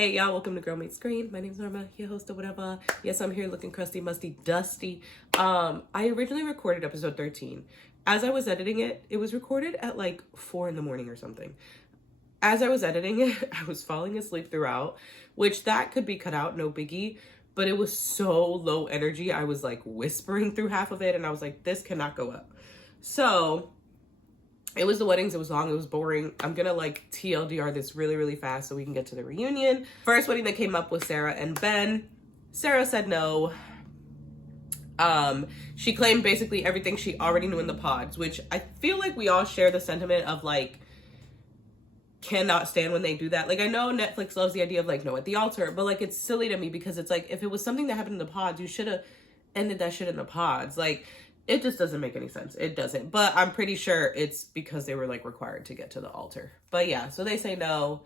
Hey y'all, welcome to Girl Meets Screen. My name's Norma, your host of whatever. Yes, I'm here looking crusty, musty, dusty. I originally recorded episode 13. As I was editing it, it was recorded at like 4 in the morning or something. As I was editing it, I was falling asleep throughout, which that could be cut out, no biggie. But it was so low energy, I was like whispering through half of it, and I was like, this cannot go up. So it was the weddings. It was long. It was boring. I'm gonna like TLDR this really, really fast so we can get to the reunion. First wedding that came up was Sarah and Ben. Sarah said no. She claimed basically everything she already knew in the pods, which I feel like we all share the sentiment of like, cannot stand when they do that. Like, I know Netflix loves the idea of like, no at the altar, but like, it's silly to me because it's like, if it was something that happened in the pods, you should have ended that shit in the pods. Like, it just doesn't make any sense. It doesn't. But I'm pretty sure it's because they were like required to get to the altar. But yeah, so they say no.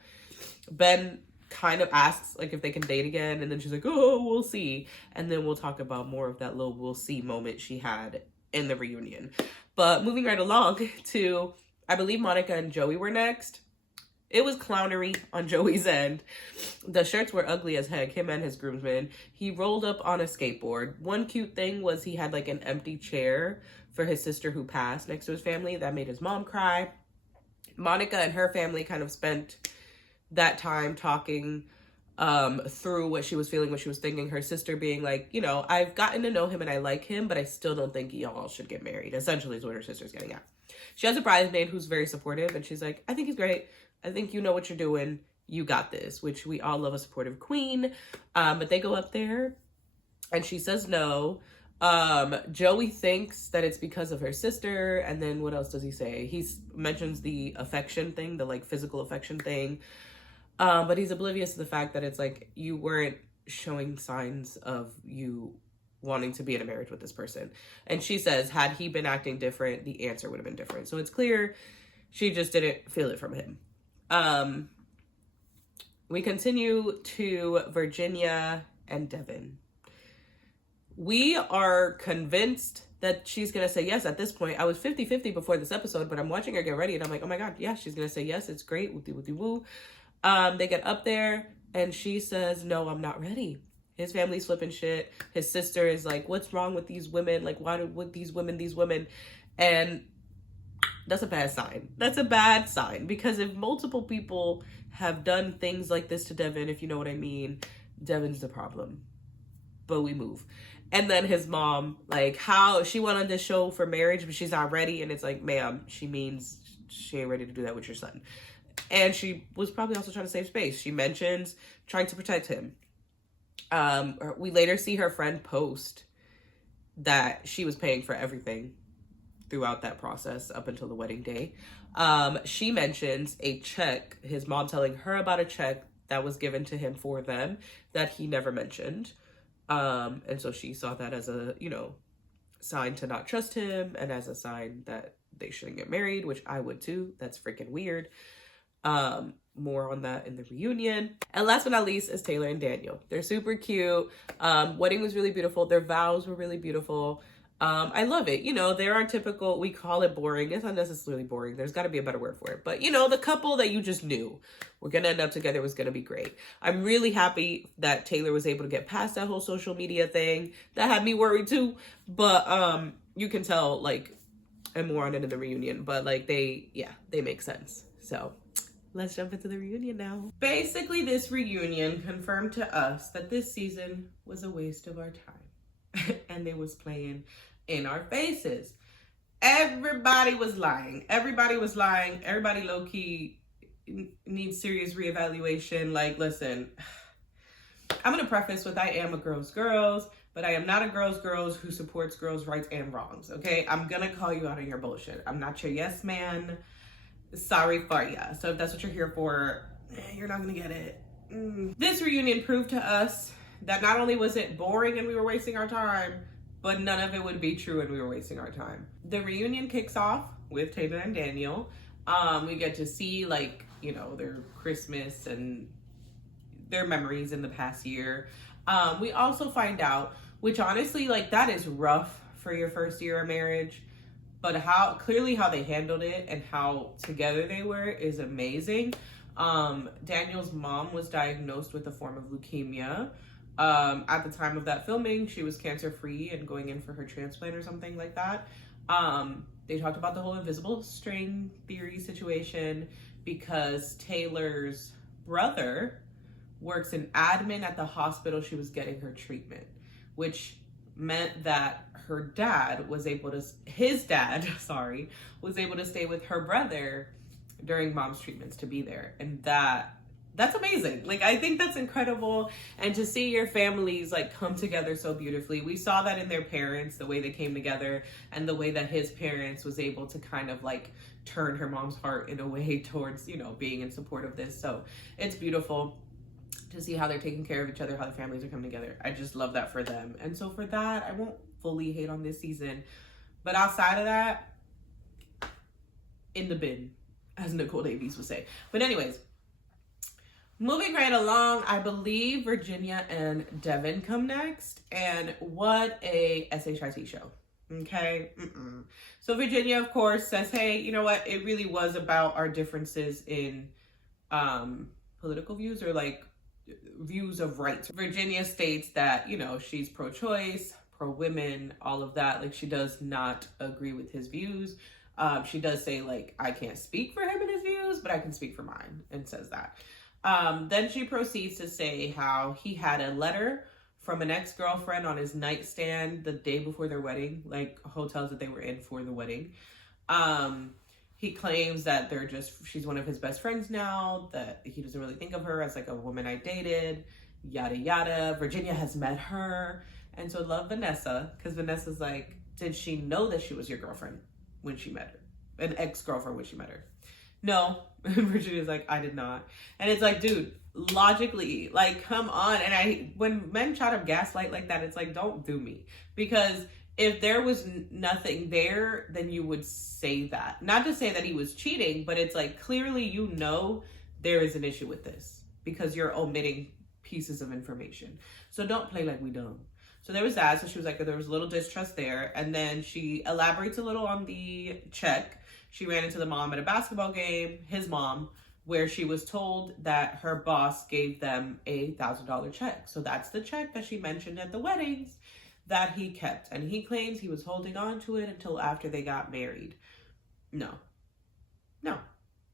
Ben kind of asks like if they can date again. And then she's like, oh, we'll see. And then we'll talk about more of that little we'll see moment she had in the reunion. But moving right along to, I believe Monica and Joey were next. It was clownery on Joey's end. The shirts were ugly as heck, him and his groomsmen. He rolled up on a skateboard. One cute thing was he had like an empty chair for his sister who passed next to his family. That made his mom cry. Monica and her family kind of spent that time talking through what she was feeling, what she was thinking. Her sister being like, you know, I've gotten to know him and I like him, but I still don't think y'all should get married. Essentially is what her sister's getting at. She has a bridesmaid who's very supportive and she's like, I think he's great. I think you know what you're doing. You got this, which we all love a supportive queen. But they go up there and she says no. Joey thinks that it's because of her sister. And then what else does he say? He mentions the affection thing, the like physical affection thing. But he's oblivious to the fact that it's like you weren't showing signs of you wanting to be in a marriage with this person. And she says, had he been acting different, the answer would have been different. So it's clear she just didn't feel it from him. We continue to Virginia and Devin. We are convinced that she's going to say yes at this point. I was 50-50 before this episode, but I'm watching her get ready and I'm like, oh my God, yeah, she's going to say yes. It's great. Woo-dee-woo-dee-woo. They get up there and she says, no, I'm not ready. His family's flipping shit. His sister is like, what's wrong with these women? Like, why would these women? And that's a bad sign. That's a bad sign because if multiple people have done things like this to Devin, if you know what I mean, Devin's the problem. But we move. And then his mom, like how she went on this show for marriage, but she's not ready. And it's like, ma'am, she means she ain't ready to do that with your son. And she was probably also trying to save space. She mentions trying to protect him. We later see her friend post that she was paying for everything throughout that process up until the wedding day. She mentions a check, his mom telling her about a check that was given to him for them that he never mentioned. And so she saw that as a, you know, sign to not trust him and as a sign that they shouldn't get married, which I would too. That's freaking weird. More on that in the reunion. And last but not least is Taylor and Daniel. They're super cute. Wedding was really beautiful. Their vows were really beautiful. I love it. You know, there are typical, we call it boring. It's not necessarily boring. There's got to be a better word for it. But, you know, the couple that you just knew were going to end up together was going to be great. I'm really happy that Taylor was able to get past that whole social media thing. That had me worried too. But you can tell, like, and more on it in the reunion. But, like, they make sense. So let's jump into the reunion now. Basically, this reunion confirmed to us that this season was a waste of our time. And they was playing in our faces. Everybody was lying. Everybody low-key needs serious reevaluation. Like, listen, I'm going to preface with I am a girls, but I am not a girls who supports girls' rights and wrongs, okay? I'm going to call you out on your bullshit. I'm not your yes man. Sorry for ya. So if that's what you're here for, you're not going to get it. This reunion proved to us that not only was it boring and we were wasting our time, but none of it would be true and we were wasting our time. The reunion kicks off with Taylor and Daniel. We get to see, like, you know, their Christmas and their memories in the past year. We also find out, which honestly, like, that is rough for your first year of marriage, but how they handled it and how together they were is amazing. Daniel's mom was diagnosed with a form of leukemia. At the time of that filming, she was cancer free and going in for her transplant or something like that. They talked about the whole invisible string theory situation because Taylor's brother works in admin at the hospital she was getting her treatment, which meant that his dad, sorry, was able to stay with her brother during mom's treatments to be there. And that's amazing. Like, I think that's incredible. And to see your families like come together so beautifully. We saw that in their parents, the way they came together, and the way that his parents was able to kind of like turn her mom's heart in a way towards, you know, being in support of this. So it's beautiful to see how they're taking care of each other, how the families are coming together. I just love that for them. And so for that, I won't fully hate on this season. But outside of that, in the bin, as Nicole Davies would say. But anyways, moving right along, I believe Virginia and Devin come next. And what a SHIT show. Okay. So Virginia, of course, says, hey, you know what? It really was about our differences in political views, or like views of rights. Virginia states that, you know, she's pro-choice, pro-women, all of that. Like, she does not agree with his views. She does say, like, I can't speak for him and his views, but I can speak for mine, and says that. Then she proceeds to say how he had a letter from an ex-girlfriend on his nightstand the day before their wedding, like hotels that they were in for the wedding. He claims that she's one of his best friends now, that he doesn't really think of her as like a woman I dated, yada, yada. Virginia has met her. And so I love Vanessa, because Vanessa's like, did she know that she was your girlfriend when she met her? An ex-girlfriend when she met her? No. Virginia's like, I did not. And it's like, dude, logically, like, come on. And when men try to gaslight like that, it's like, don't do me. Because if there was nothing there, then you would say that. Not to say that he was cheating, but it's like, clearly you know there is an issue with this because you're omitting pieces of information. So don't play like we don't. So there was that. So she was like, there was a little distrust there. And then she elaborates a little on the check. She ran into the mom at a basketball game, his mom, where she was told that her boss gave them a $1,000 check. So that's the check that she mentioned at the weddings that he kept. And he claims he was holding on to it until after they got married. No,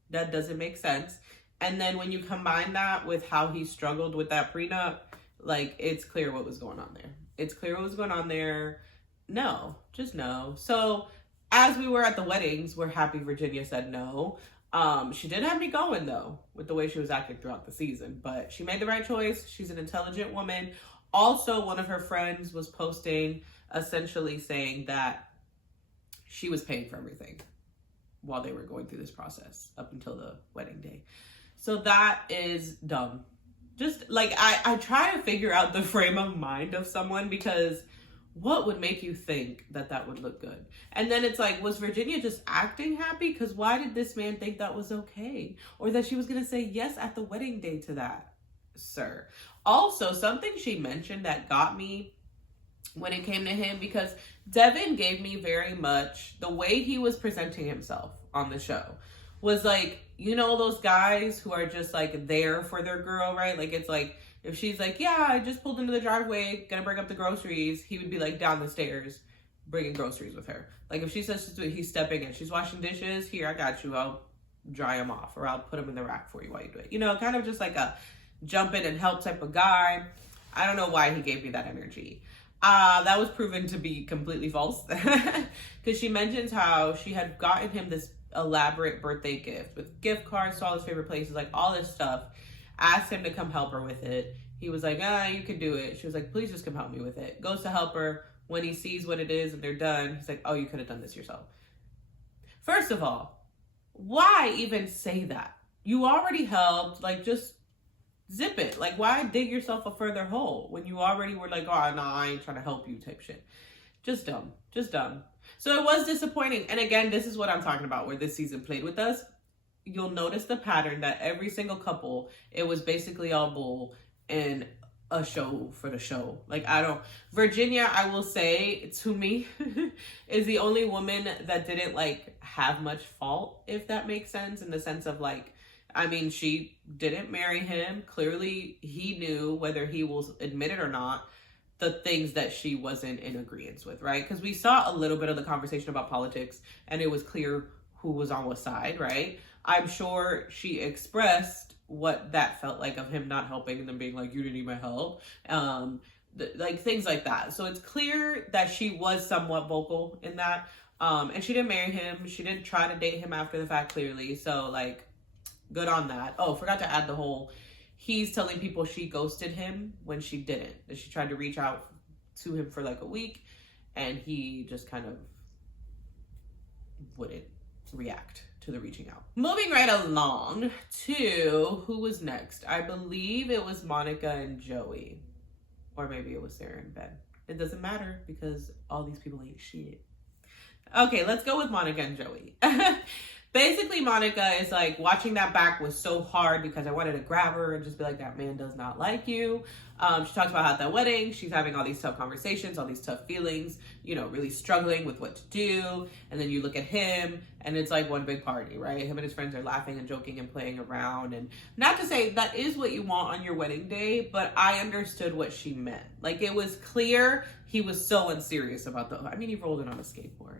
that doesn't make sense. And then when you combine that with how he struggled with that prenup, like, it's clear what was going on there. It's clear what was going on there. No, just no. So as we were at the weddings, we're happy Virginia said no. She did have me going, though, with the way she was acting throughout the season. But she made the right choice. She's an intelligent woman. Also, one of her friends was posting essentially saying that she was paying for everything while they were going through this process up until the wedding day. So that is dumb. Just like, I try to figure out the frame of mind of someone, because what would make you think that that would look good? And then it's like, was Virginia just acting happy? Because why did this man think that was okay? Or that she was going to say yes at the wedding day to that, sir? Also, something she mentioned that got me when it came to him, because Devin gave me very much the way he was presenting himself on the show was like, you know, those guys who are just like there for their girl, right? Like, it's like, if she's like, yeah, I just pulled into the driveway, gonna bring up the groceries, he would be like down the stairs bringing groceries with her. Like, if she says to do it, he's stepping in. She's washing dishes, here, I got you, I'll dry them off, or I'll put them in the rack for you while you do it. You know, kind of just like a jump in and help type of guy. I don't know why he gave me that energy. That was proven to be completely false, because she mentions how she had gotten him this elaborate birthday gift with gift cards to all his favorite places, like all this stuff. Asked him to come help her with it. He was like, you can do it. She was like, please just come help me with it. Goes to help her. When he sees what it is and they're done, he's like, oh, you could have done this yourself. First of all, why even say that? You already helped. Like, just zip it. Like, why dig yourself a further hole when you already were like, oh, no, I ain't trying to help you type shit. Just dumb. Just dumb. So it was disappointing. And again, this is what I'm talking about, where this season played with us. You'll notice the pattern that every single couple, it was basically all bull and a show for the show. Like, Virginia, I will say, to me, is the only woman that didn't like have much fault, if that makes sense, in the sense of like, I mean, she didn't marry him. Clearly, he knew, whether he will admit it or not, the things that she wasn't in agreement with, right? Because we saw a little bit of the conversation about politics, and it was clear who was on what side, right? I'm sure she expressed what that felt like of him not helping and then being like, you didn't need my help. Like things like that. So it's clear that she was somewhat vocal in that. And she didn't marry him. She didn't try to date him after the fact, clearly. So, like, good on that. Oh, forgot to add the whole, he's telling people she ghosted him when she didn't. That she tried to reach out to him for like a week, and he just kind of wouldn't react to the reaching out. Moving right along to who was next. I believe it was Monica and Joey. Or maybe it was Sarah and Ben. It doesn't matter because all these people ain't shit. Okay, let's go with Monica and Joey. Basically, Monica is like, watching that back was so hard because I wanted to grab her and just be like, that man does not like you. She talks about how at that wedding, she's having all these tough conversations, all these tough feelings, you know, really struggling with what to do. And then you look at him and it's like one big party, right? Him and his friends are laughing and joking and playing around. And not to say that is what you want on your wedding day, but I understood what she meant. Like, it was clear he was so unserious about I mean, he rolled in on a skateboard.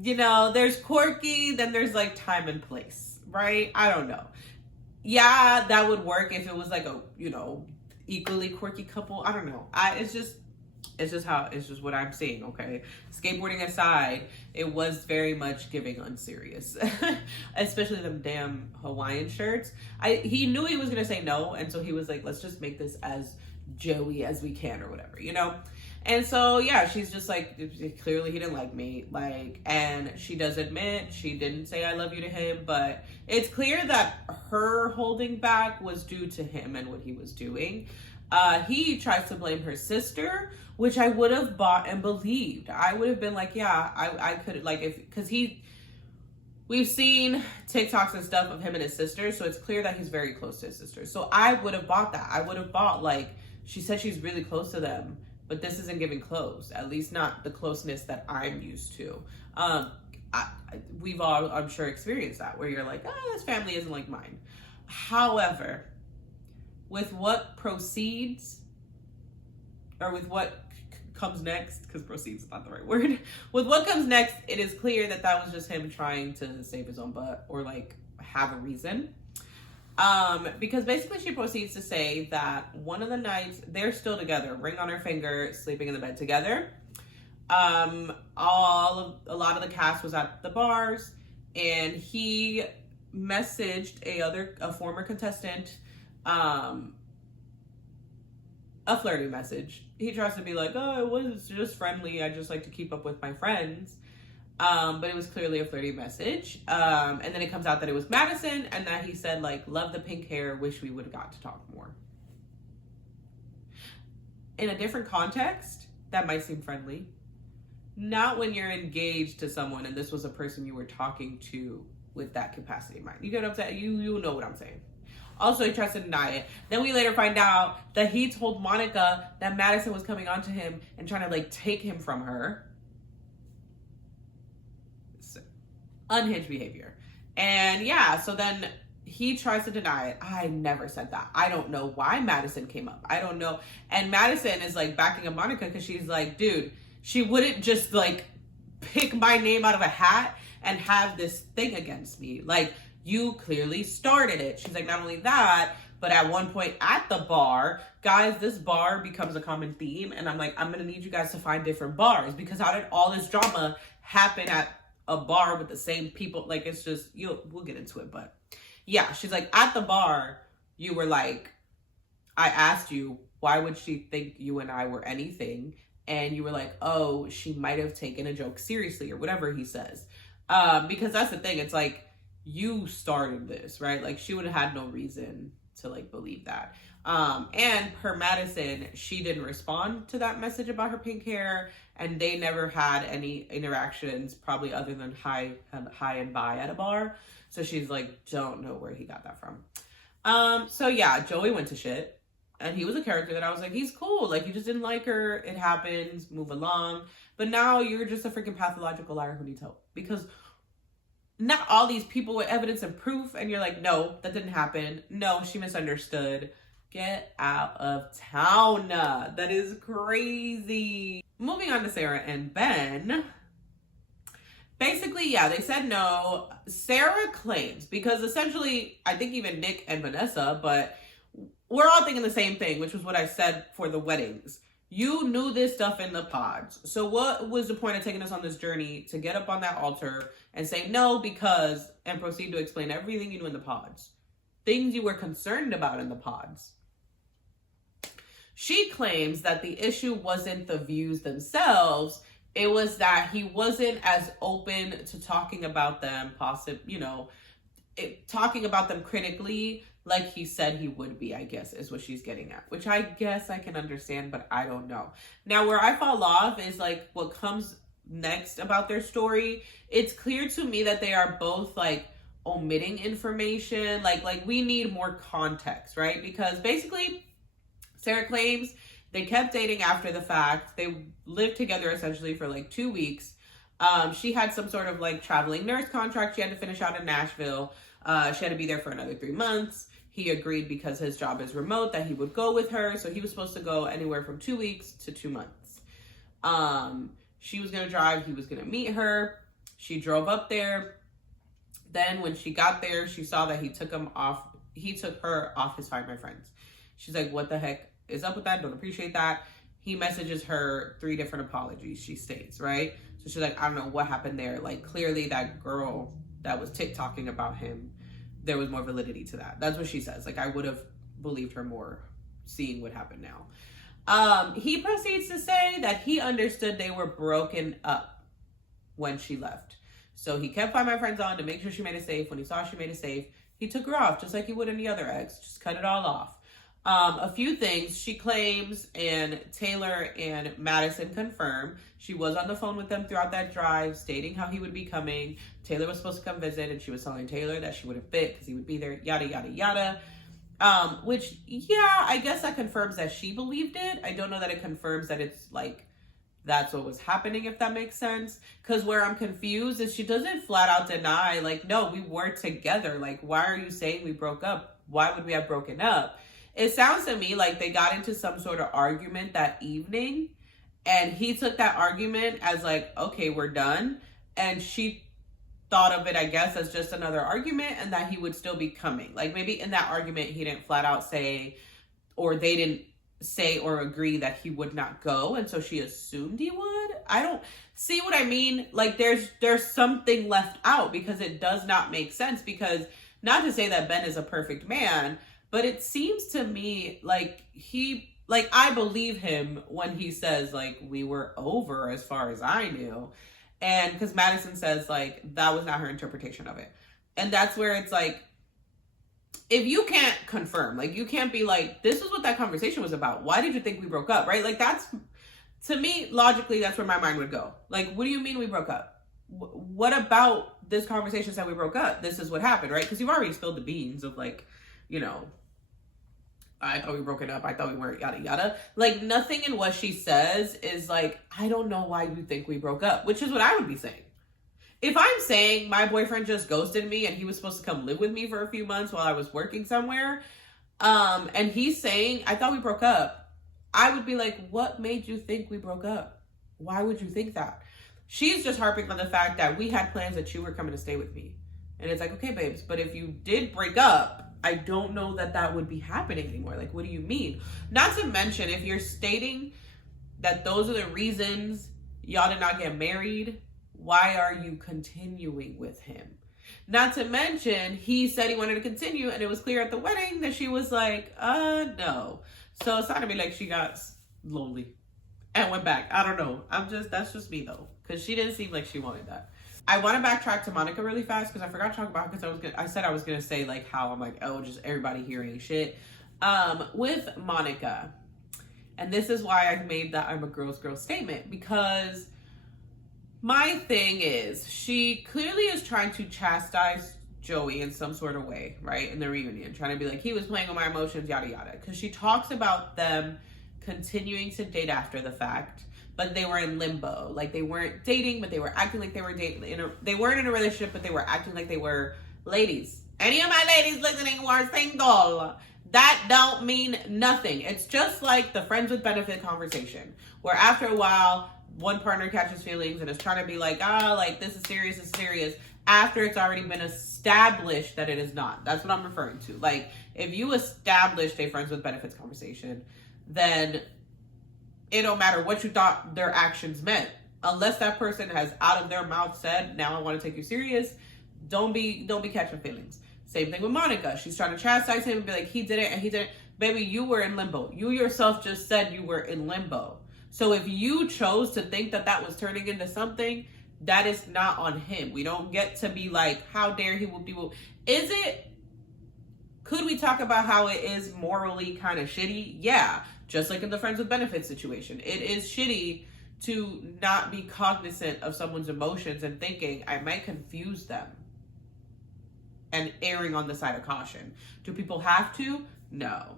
You know, there's quirky, then there's like time and place, right? I don't know. Yeah, that would work if it was like a, you know, equally quirky couple. I don't know. It's just what I'm seeing, okay? Skateboarding aside, it was very much giving unserious. Especially them damn Hawaiian shirts. He knew he was gonna say no, and so he was like, let's just make this as Joey as we can or whatever, you know? And so, yeah, she's just like, clearly he didn't like me. Like, and she does admit she didn't say I love you to him, but it's clear that her holding back was due to him and what he was doing. He tries to blame her sister, which I would have bought and believed. I would have been like, yeah, I could, like, because we've seen TikToks and stuff of him and his sister, so it's clear that he's very close to his sister. So I would have bought that. I would have bought, like, she said she's really close to them, but this isn't giving close, at least not the closeness that I'm used to. We've all, I'm sure, experienced that, where you're like, this family isn't like mine. However, with what proceeds, or with what comes next, because proceeds is not the right word, with what comes next, it is clear that that was just him trying to save his own butt, or like have a reason. Because basically she proceeds to say that one of the nights they're still together, ring on her finger, sleeping in the bed together. A lot of the cast was at the bars, and he messaged a former contestant, a flirty message. He tries to be like, oh, it was just friendly. I just like to keep up with my friends. But it was clearly a flirty message. And then it comes out that it was Madison, and that he said, like, love the pink hair, wish we would have got to talk more. In a different context, that might seem friendly. Not when you're engaged to someone and this was a person you were talking to with that capacity in mind. You get what I'm saying? You know what I'm saying. Also, he tries to deny it. Then we later find out that he told Monica that Madison was coming on to him and trying to, like, take him from her. Unhinged behavior. And yeah, so then he tries to deny it. I never said that. I don't know why Madison came up. I don't know. And Madison is like backing up Monica because she's like, dude, she wouldn't just like pick my name out of a hat and have this thing against me. Like, you clearly started it. She's like, not only that, but at one point at the bar, guys, this bar becomes a common theme. And I'm like, I'm going to need you guys to find different bars, because how did all this drama happen at a bar with the same people? Like, it's just, we'll get into it. But yeah, she's like, at the bar, you were like, I asked you, why would she think you and I were anything? And you were like, oh, she might have taken a joke seriously, or whatever he says. Because that's the thing. It's like, you started this, right? Like, she would have had no reason to like believe that. And per Madison, she didn't respond to that message about her pink hair, and they never had any interactions, probably other than hi and bye at a bar. So she's like, don't know where he got that from. So yeah, Joey went to shit, and he was a character that I was like, he's cool. Like, you just didn't like her. It happens. Move along. But now you're just a freaking pathological liar who needs help. Because not all these people with evidence and proof, and you're like, no, that didn't happen. No, she misunderstood. Get out of town. That is crazy. Moving on to Sarah and Ben. Basically, yeah, they said no. Sarah claims, because essentially, I think even Nick and Vanessa, but we're all thinking the same thing, which was what I said for the weddings. You knew this stuff in the pods. So what was the point of taking us on this journey to get up on that altar and say no because, and proceed to explain everything you knew in the pods? Things you were concerned about in the pods. She claims that the issue wasn't the views themselves. It was that he wasn't as open to talking about them, talking about them critically like he said he would be, I guess, is what she's getting at. Which I guess I can understand, but I don't know. Now, where I fall off is like what comes next about their story. It's clear to me that they are both like omitting information. Like we need more context, right? Because basically, Sarah claims they kept dating after the fact. They lived together essentially for like 2 weeks. She had some sort of like traveling nurse contract she had to finish out in Nashville. She had to be there for another 3 months. He agreed because his job is remote that he would go with her. So he was supposed to go anywhere from 2 weeks to 2 months. She was going to drive. He was going to meet her. She drove up there. Then when she got there, she saw that he took her off his Find My Friends. She's like, what the heck is up with that? Don't appreciate that. He messages her 3 different apologies, she states, right? So she's like, I don't know what happened there. Like, clearly that girl that was TikToking about him, there was more validity to that. That's what she says. Like, I would have believed her more seeing what happened now. He proceeds to say that he understood they were broken up when she left. So he kept Find My Friends on to make sure she made it safe. When he saw she made it safe, he took her off just like he would any other ex. Just cut it all off. A few things she claims, and Taylor and Madison confirm, she was on the phone with them throughout that drive, stating how he would be coming. Taylor was supposed to come visit, and she was telling Taylor that she wouldn't fit because he would be there, yada, yada, yada. Which, yeah, I guess that confirms that she believed it. I don't know that it confirms that it's like, that's what was happening, if that makes sense. Because where I'm confused is she doesn't flat out deny, like, no, we weren't together. Like, why are you saying we broke up? Why would we have broken up? It sounds to me like they got into some sort of argument that evening, and he took that argument as like, okay, we're done. And she thought of it, I guess, as just another argument, and that he would still be coming. Like, maybe in that argument, he didn't flat out say, or they didn't say or agree that he would not go. And so she assumed he would. I don't see what I mean. Like, there's something left out, because it does not make sense. Because not to say that Ben is a perfect man, but it seems to me like I believe him when he says, like, we were over as far as I knew. And because Madison says, like, that was not her interpretation of it. And that's where it's like, if you can't confirm, like, you can't be like, this is what that conversation was about. Why did you think we broke up, right? Like, that's, to me, logically, that's where my mind would go. Like, what do you mean we broke up? What about this conversation said we broke up? This is what happened, right? Because you've already spilled the beans of, like, you know, I thought we broke it up. I thought we weren't, yada, yada. Like, nothing in what she says is like, I don't know why you think we broke up, which is what I would be saying. If I'm saying my boyfriend just ghosted me and he was supposed to come live with me for a few months while I was working somewhere, and he's saying, I thought we broke up, I would be like, what made you think we broke up? Why would you think that? She's just harping on the fact that we had plans that you were coming to stay with me. And it's like, okay, babes, but if you did break up, I don't know that that would be happening anymore. Like, what do you mean? Not to mention, if you're stating that those are the reasons y'all did not get married, why are you continuing with him? Not to mention, he said he wanted to continue, and it was clear at the wedding that she was like, no. So it's not gonna be like she got lonely and went back. I don't know. That's just me though. Because she didn't seem like she wanted that. I want to backtrack to Monica really fast because I forgot to talk about, because I said I was going to say like how I'm like, oh, just everybody hearing shit. With Monica. And this is why I made that I'm a girl's girl statement, because my thing is, she clearly is trying to chastise Joey in some sort of way, right? In the reunion, trying to be like, he was playing on my emotions, yada, yada. Because she talks about them continuing to date after the fact. but they were in limbo. Like they weren't dating, but they were acting like they were dating. They weren't in a relationship, but they were acting like they were. Ladies, any of my ladies listening who are single, that don't mean nothing. It's just like the friends with benefit conversation, where after a while, one partner catches feelings and is trying to be like, like this is serious, after it's already been established that it is not. That's what I'm referring to. Like, if you established a friends with benefits conversation, then it don't matter what you thought their actions meant. Unless that person has out of their mouth said, now I want to take you serious, don't be catching feelings. Same thing with Monica. She's trying to chastise him and be like, he did it and he didn't. Baby, you were in limbo. You yourself just said you were in limbo. So if you chose to think that that was turning into something, that is not on him. We don't get to be like, how dare he will be. Is it? Could we talk about how it is morally kind of shitty? Yeah. Just like in the friends with benefits situation. It is shitty to not be cognizant of someone's emotions and thinking, I might confuse them. And erring on the side of caution. Do people have to? No.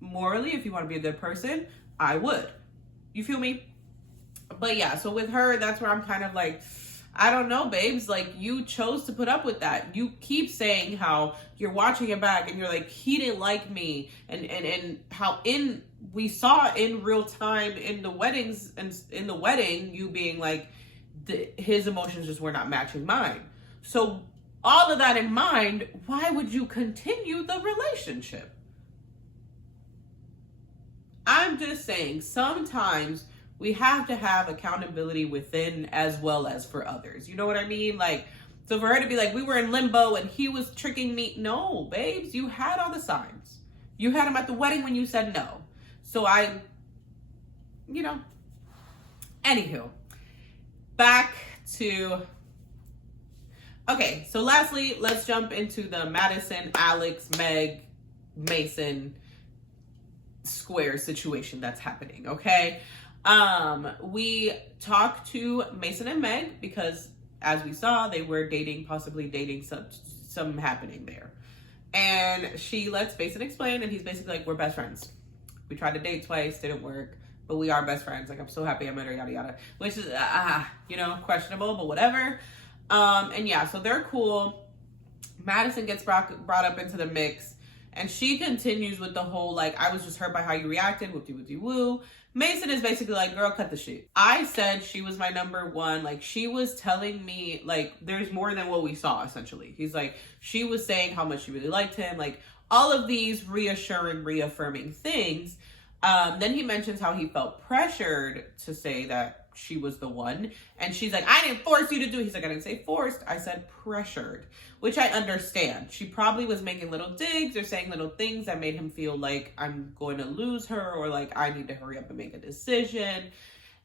Morally, if you want to be a good person, I would. You feel me? But yeah, so with her, that's where I'm kind of like, I don't know, babes. Like, you chose to put up with that. You keep saying how you're watching it back and you're like, he didn't like me. And how we saw in real time in the weddings and in the wedding, you being like, his emotions just were not matching mine. So all of that in mind, why would you continue the relationship? I'm just saying, sometimes we have to have accountability within as well as for others. You know what I mean? Like, so for her to be like, we were in limbo and he was tricking me. No, babes, you had all the signs. You had him at the wedding when you said no. So anywho, back to, okay, so lastly, let's jump into the Madison, Alex, Meg, Mason square situation that's happening, okay? We talked to Mason and Meg because, as we saw, they were possibly dating, some happening there. And she lets Mason explain, and he's basically like, we're best friends. We tried to date twice, didn't work, but we are best friends. Like, I'm so happy I met her, yada, yada. Which is, questionable, but whatever. And yeah, so they're cool. Madison gets brought up into the mix. And she continues with the whole, like, I was just hurt by how you reacted, whoop-de-woo. Mason is basically like, girl, cut the shit. I said she was my number one. Like, she was telling me, like, there's more than what we saw, essentially. He's like, she was saying how much she really liked him. Like, all of these reaffirming things. Then he mentions how he felt pressured to say that she was the one. And she's like, I didn't force you to do it. He's like, I didn't say forced. I said pressured, which I understand. She probably was making little digs or saying little things that made him feel like I'm going to lose her, or like I need to hurry up and make a decision.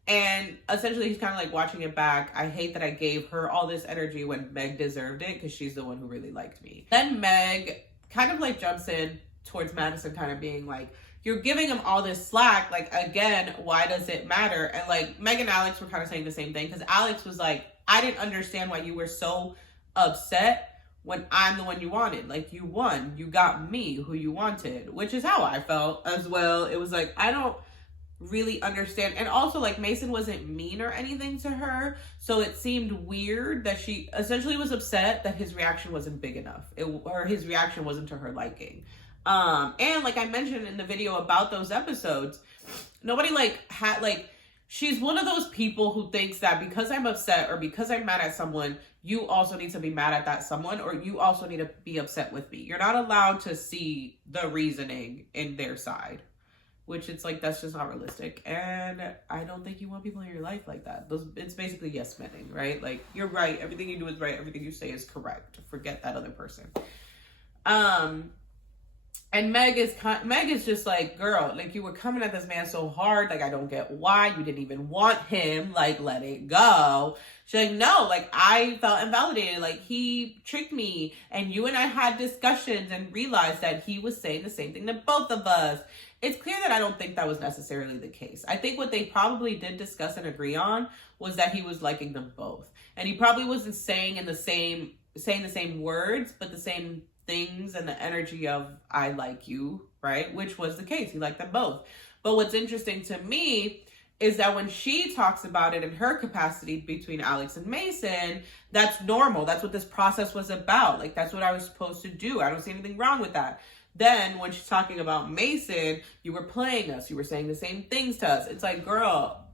And essentially he's kind of like watching it back. I hate that I gave her all this energy when Meg deserved it because she's the one who really liked me. Then Meg kind of like jumps in towards Madison, kind of being like, you're giving him all this slack. Like, again, why does it matter? And like Meg and Alex were kind of saying the same thing, because Alex was like, I didn't understand why you were so upset when I'm the one you wanted. Like, you won. You got me who you wanted, which is how I felt as well. It was like, I don't really understand. And also, like, Mason wasn't mean or anything to her. So it seemed weird that she essentially was upset that his reaction wasn't big enough. Or his reaction wasn't to her liking. And like I mentioned in the video about those episodes, nobody she's one of those people who thinks that because I'm upset or because I'm mad at someone, you also need to be mad at that someone, or you also need to be upset with me. You're not allowed to see the reasoning in their side, which it's like, that's just not realistic. And I don't think you want people in your life like that. It's basically yes menning, right? Like, you're right. Everything you do is right. Everything you say is correct. Forget that other person. And Meg is just like, girl, like, you were coming at this man so hard. Like, I don't get why you didn't even want him. Like, let it go. She's like, no, like, I felt invalidated. Like, he tricked me. And you and I had discussions and realized that he was saying the same thing to both of us. It's clear that I don't think that was necessarily the case. I think what they probably did discuss and agree on was that he was liking them both. And he probably wasn't saying the same words, but the same things and the energy of I like you, right? Which was the case. He liked them both. But what's interesting to me is that when she talks about it in her capacity between Alex and Mason, that's normal. That's what this process was about. Like, that's what I was supposed to do. I don't see anything wrong with that. Then when she's talking about Mason, you were playing us. You were saying the same things to us. It's like, girl.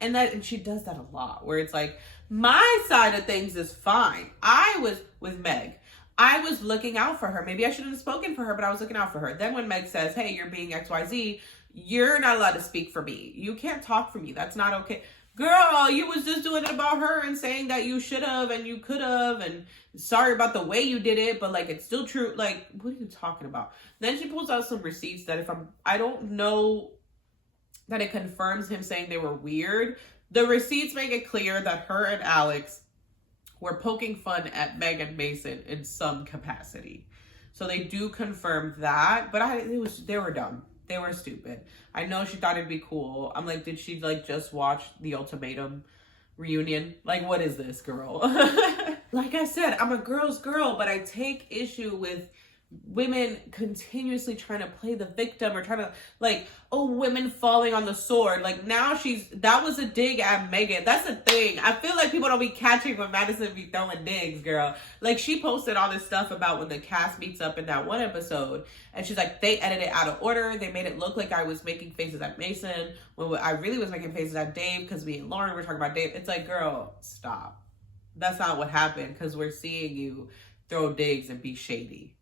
And she does that a lot, where it's like, my side of things is fine. I was with Meg. I was looking out for her. Maybe I shouldn't have spoken for her, but I was looking out for her. Then when Meg says, hey, you're being XYZ, you're not allowed to speak for me. You can't talk for me. That's not okay. Girl, you was just doing it about her and saying that you should have and you could have, and sorry about the way you did it, but like, it's still true. Like, what are you talking about? Then she pulls out some receipts that I don't know that it confirms him saying they were weird. The receipts make it clear that her and Alex were poking fun at Meg and Mason in some capacity. So they do confirm that, but they were dumb. They were stupid. I know she thought it'd be cool. I'm like, did she like just watch the Ultimatum reunion? Like, what is this, girl? Like I said, I'm a girl's girl, but I take issue with women continuously trying to play the victim or trying to like, oh, women falling on the sword. Like, now that was a dig at Megan. That's the thing. I feel like people don't be catching when Madison be throwing digs, girl. Like, she posted all this stuff about when the cast meets up in that one episode, and she's like, they edited it out of order. They made it look like I was making faces at Mason when I really was making faces at Dave because me and Lauren were talking about Dave. It's like, girl, stop. That's not what happened, because we're seeing you throw digs and be shady.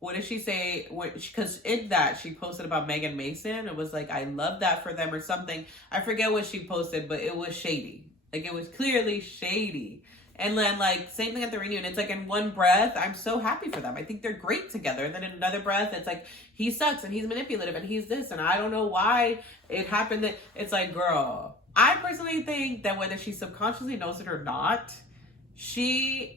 What did she say? Because in that, she posted about Meg and Mason. It was like, I love that for them or something. I forget what she posted, but it was shady. Like, it was clearly shady. And then, like, same thing at the reunion. It's like, in one breath, I'm so happy for them. I think they're great together. And then in another breath, it's like, he sucks and he's manipulative and he's this. And I don't know why it happened. That it's like, girl, I personally think that whether she subconsciously knows it or not,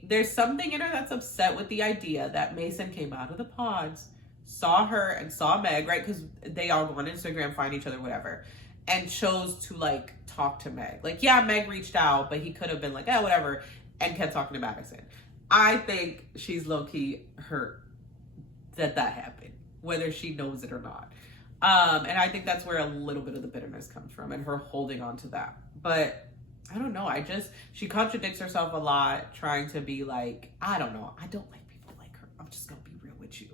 there's something in her that's upset with the idea that Mason came out of the pods, saw her and saw Meg, right? Because they all go on Instagram, find each other, whatever, and chose to like talk to Meg. Like, yeah, Meg reached out, but he could have been like, oh, whatever, and kept talking to Madison. I think she's low-key hurt that happened, whether she knows it or not. And I think that's where a little bit of the bitterness comes from, and her holding on to that. But I don't know. She contradicts herself a lot, trying to be like, I don't know. I don't like people like her. I'm just going to be real with you.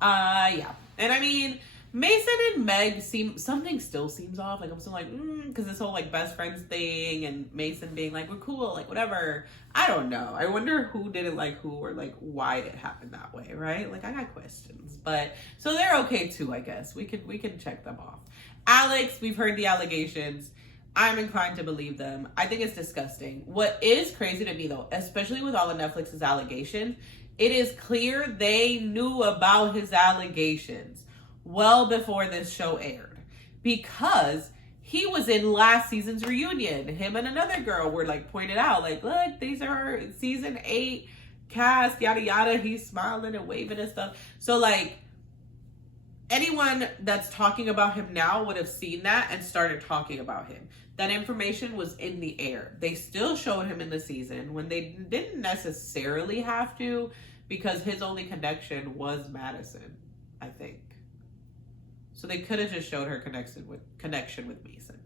Yeah. And I mean, Mason and Meg something still seems off. Like, I'm still like, because this whole like best friends thing and Mason being like, we're cool, like whatever. I don't know. I wonder who didn't like who or like why it happened that way, right? Like, I got questions, but so they're okay too, I guess. We can check them off. Alex, we've heard the allegations. I'm inclined to believe them. I think it's disgusting. What is crazy to me, though, especially with all of Netflix's allegations, it is clear they knew about his allegations well before this show aired, because he was in last season's reunion. Him and another girl were like pointed out, like, look, these are season 8 cast, yada yada. He's smiling and waving and stuff. So like, anyone that's talking about him now would have seen that and started talking about him. That information was in the air. They still showed him in the season when they didn't necessarily have to, because his only connection was Madison, I think. So they could have just showed her connection with Mason.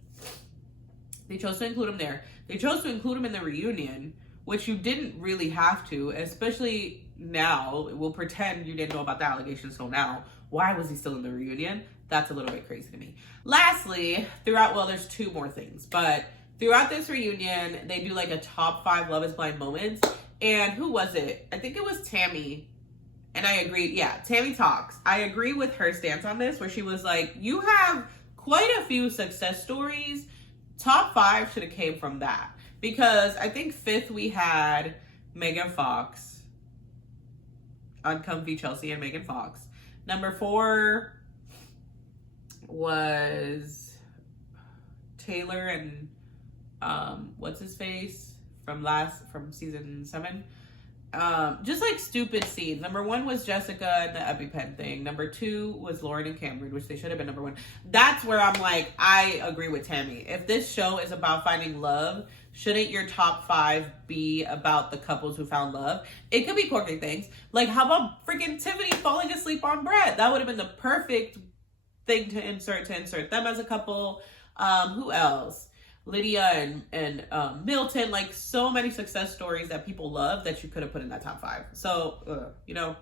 They chose to include him there. They chose to include him in the reunion, which you didn't really have to, especially now. We'll pretend you didn't know about the allegations till now. Why was he still in the reunion? That's a little bit crazy to me. Lastly, there's 2 more things, but throughout this reunion, they do like a top 5 Love is Blind moments. And who was it? I think it was Tammy. And I agree. Yeah, Tammy talks. I agree with her stance on this, where she was like, you have quite a few success stories. Top 5 should have came from that. Because I think 5th we had Megan Fox. Uncomfy Chelsea and Megan Fox. Number 4 was Taylor and what's his face from season 7. Just like stupid scenes. Number 1 was Jessica and the EpiPen thing. Number 2 was Lauren and Cameron, which they should have been number 1. That's where I'm like, I agree with Tammy. If this show is about finding love, shouldn't your top 5 be about the couples who found love? It could be quirky things. Like, how about freaking Tiffany falling asleep on Brett? That would have been the perfect thing to insert them as a couple. Who else? Lydia and Milton, like so many success stories that people love that you could have put in that top 5. So, you know,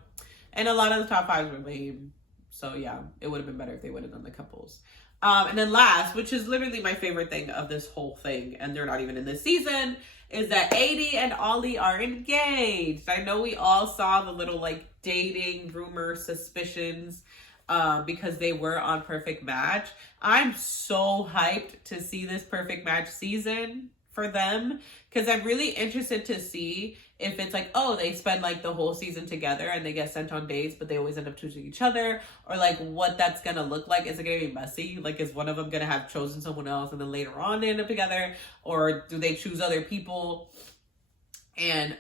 and a lot of the top 5s were lame. So yeah, it would have been better if they would have done the couples. And then last, which is literally my favorite thing of this whole thing, and they're not even in this season, is that Adi and Ollie are engaged. I know we all saw the little like dating rumor suspicions because they were on Perfect Match. I'm so hyped to see this Perfect Match season for them because I'm really interested to see if it's like, oh, they spend like the whole season together and they get sent on dates, but they always end up choosing each other, or like what that's gonna look like. Is it gonna be messy? Like, is one of them gonna have chosen someone else and then later on they end up together, or do they choose other people and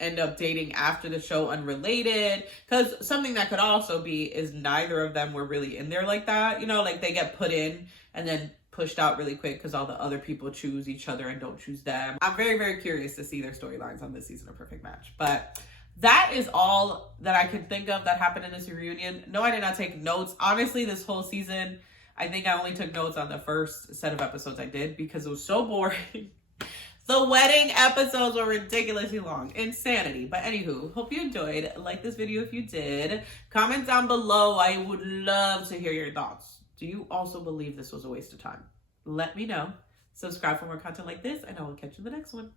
end up dating after the show unrelated? Because something that could also be is neither of them were really in there like that, you know, like they get put in and then pushed out really quick because all the other people choose each other and don't choose them. I'm very, very curious to see their storylines on this season of Perfect Match. But that is all that I can think of that happened in this reunion. No, I did not take notes. Honestly, this whole season, I think I only took notes on the first set of episodes I did because it was so boring. The wedding episodes were ridiculously long. Insanity. But anywho, hope you enjoyed. Like this video if you did. Comment down below. I would love to hear your thoughts. Do you also believe this was a waste of time? Let me know. Subscribe for more content like this, and I will catch you in the next one.